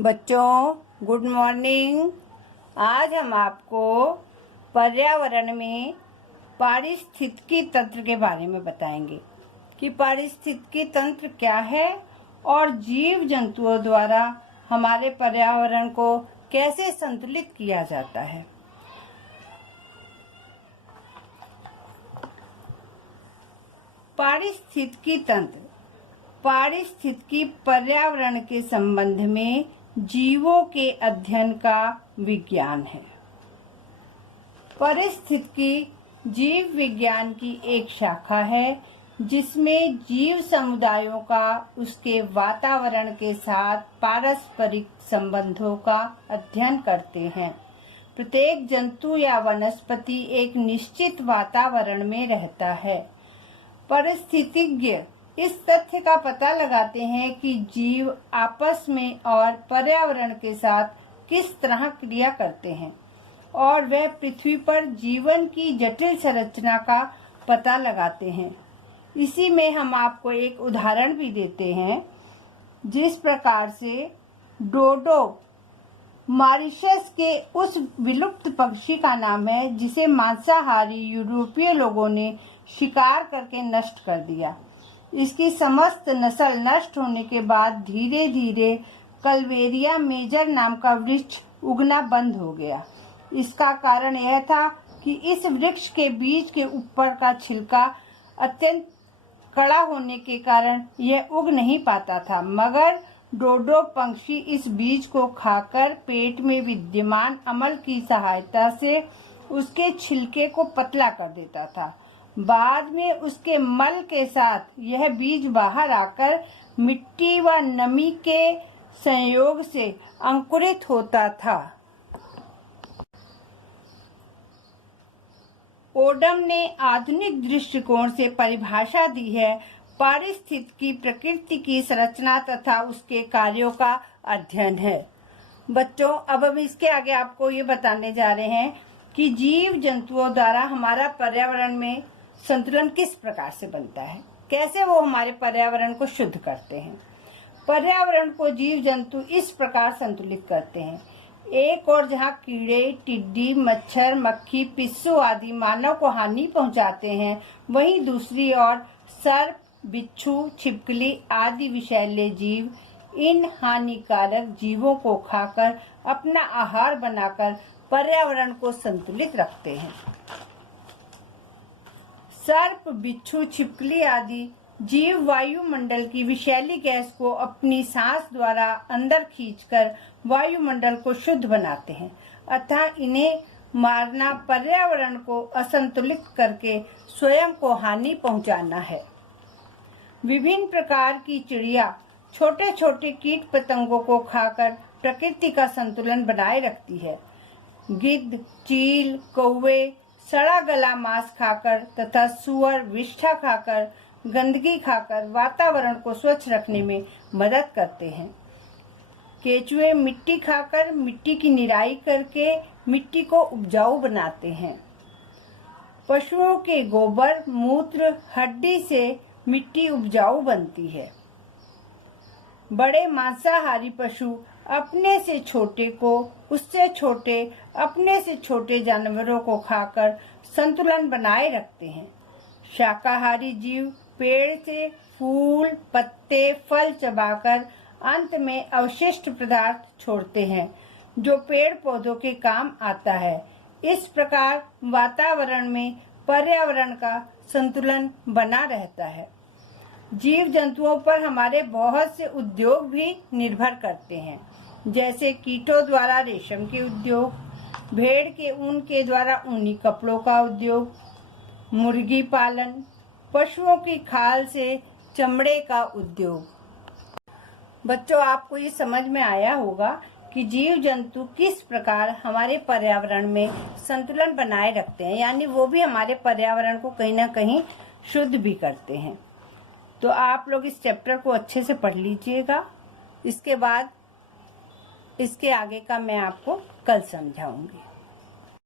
बच्चों good morning. आज हम आपको पर्यावरण में पारिस्थितिकी तंत्र के बारे में बताएंगे कि पारिस्थितिकी तंत्र क्या है और जीव जंतुओं द्वारा हमारे पर्यावरण को कैसे संतुलित किया जाता है। पारिस्थितिकी तंत्र पारिस्थितिकी पर्यावरण के संबंध में जीवों के अध्ययन का विज्ञान है। पारिस्थितिकी जीव विज्ञान की एक शाखा है जिसमें जीव समुदायों का उसके वातावरण के साथ पारस्परिक संबंधों का अध्ययन करते हैं। प्रत्येक जंतु या वनस्पति एक निश्चित वातावरण में रहता है। पारिस्थितिज्ञ इस तथ्य का पता लगाते हैं कि जीव आपस में और पर्यावरण के साथ किस तरह क्रिया करते हैं और वह पृथ्वी पर जीवन की जटिल संरचना का पता लगाते हैं। इसी में हम आपको एक उदाहरण भी देते हैं, जिस प्रकार से डोडो मॉरिशस के उस विलुप्त पक्षी का नाम है जिसे मांसाहारी यूरोपीय लोगों ने शिकार करके नष्ट कर दिया। इसकी समस्त नस्ल नष्ट होने के बाद धीरे धीरे कल्वेरिया मेजर नाम का वृक्ष उगना बंद हो गया। इसका कारण यह था कि इस वृक्ष के बीज के ऊपर का छिलका अत्यंत कड़ा होने के कारण यह उग नहीं पाता था, मगर डोडो पक्षी इस बीज को खाकर पेट में विद्यमान अम्ल की सहायता से उसके छिलके को पतला कर देता था। बाद में उसके मल के साथ यह बीज बाहर आकर मिट्टी व नमी के संयोग से अंकुरित होता था। ओडम ने आधुनिक दृष्टिकोण से परिभाषा दी है पारिस्थितिकी प्रकृति की संरचना तथा उसके कार्यों का अध्ययन है। बच्चों, अब हम इसके आगे आपको ये बताने जा रहे हैं कि जीव जंतुओं द्वारा हमारा पर्यावरण में संतुलन किस प्रकार से बनता है, कैसे वो हमारे पर्यावरण को शुद्ध करते हैं। पर्यावरण को जीव जंतु इस प्रकार संतुलित करते हैं। एक और जहाँ कीड़े, टिड्डी, मच्छर, मक्खी, पिस्सू आदि मानव को हानि पहुँचाते हैं, वहीं दूसरी ओर सर्प, बिच्छू, छिपकली आदि विषैले जीव इन हानिकारक जीवों को खाकर अपना आहार बनाकर पर्यावरण को संतुलित रखते हैं। सर्प, बिच्छू, छिपकली आदि जीव वायुमंडल की विषैली गैस को अपनी सांस द्वारा अंदर खींचकर वायुमंडल को शुद्ध बनाते हैं, अतः इन्हें मारना पर्यावरण को असंतुलित करके स्वयं को हानि पहुंचाना है। विभिन्न प्रकार की चिड़िया छोटे छोटे कीट पतंगों को खाकर प्रकृति का संतुलन बनाए रखती है। गिद्ध, चील, कौवे सड़ा गला मांस खाकर तथा सुअर विष्ठा खाकर, गंदगी खाकर वातावरण को स्वच्छ रखने में मदद करते हैं। केचुए मिट्टी खाकर मिट्टी की निराई करके मिट्टी को उपजाऊ बनाते हैं। पशुओं के गोबर, मूत्र, हड्डी से मिट्टी उपजाऊ बनती है। बड़े मांसाहारी पशु अपने से छोटे को, उससे छोटे, अपने से छोटे जानवरों को खाकर संतुलन बनाए रखते हैं। शाकाहारी जीव पेड़ से फूल, पत्ते, फल चबाकर अंत में अवशिष्ट पदार्थ छोड़ते हैं जो पेड़ पौधों के काम आता है। इस प्रकार वातावरण में पर्यावरण का संतुलन बना रहता है। जीव जंतुओं पर हमारे बहुत से उद्योग भी निर्भर करते हैं, जैसे कीटों द्वारा रेशम के उद्योग, भेड़ के ऊन के द्वारा ऊनी कपड़ों का उद्योग, मुर्गी पालन, पशुओं की खाल से चमड़े का उद्योग। बच्चों, आपको ये समझ में आया होगा कि जीव जंतु किस प्रकार हमारे पर्यावरण में संतुलन बनाए रखते हैं, यानी वो भी हमारे पर्यावरण को कहीं ना कहीं शुद्ध भी करते हैं। तो आप लोग इस चैप्टर को अच्छे से पढ़ लीजिएगा। इसके बाद इसके आगे का मैं आपको कल समझाऊंगी।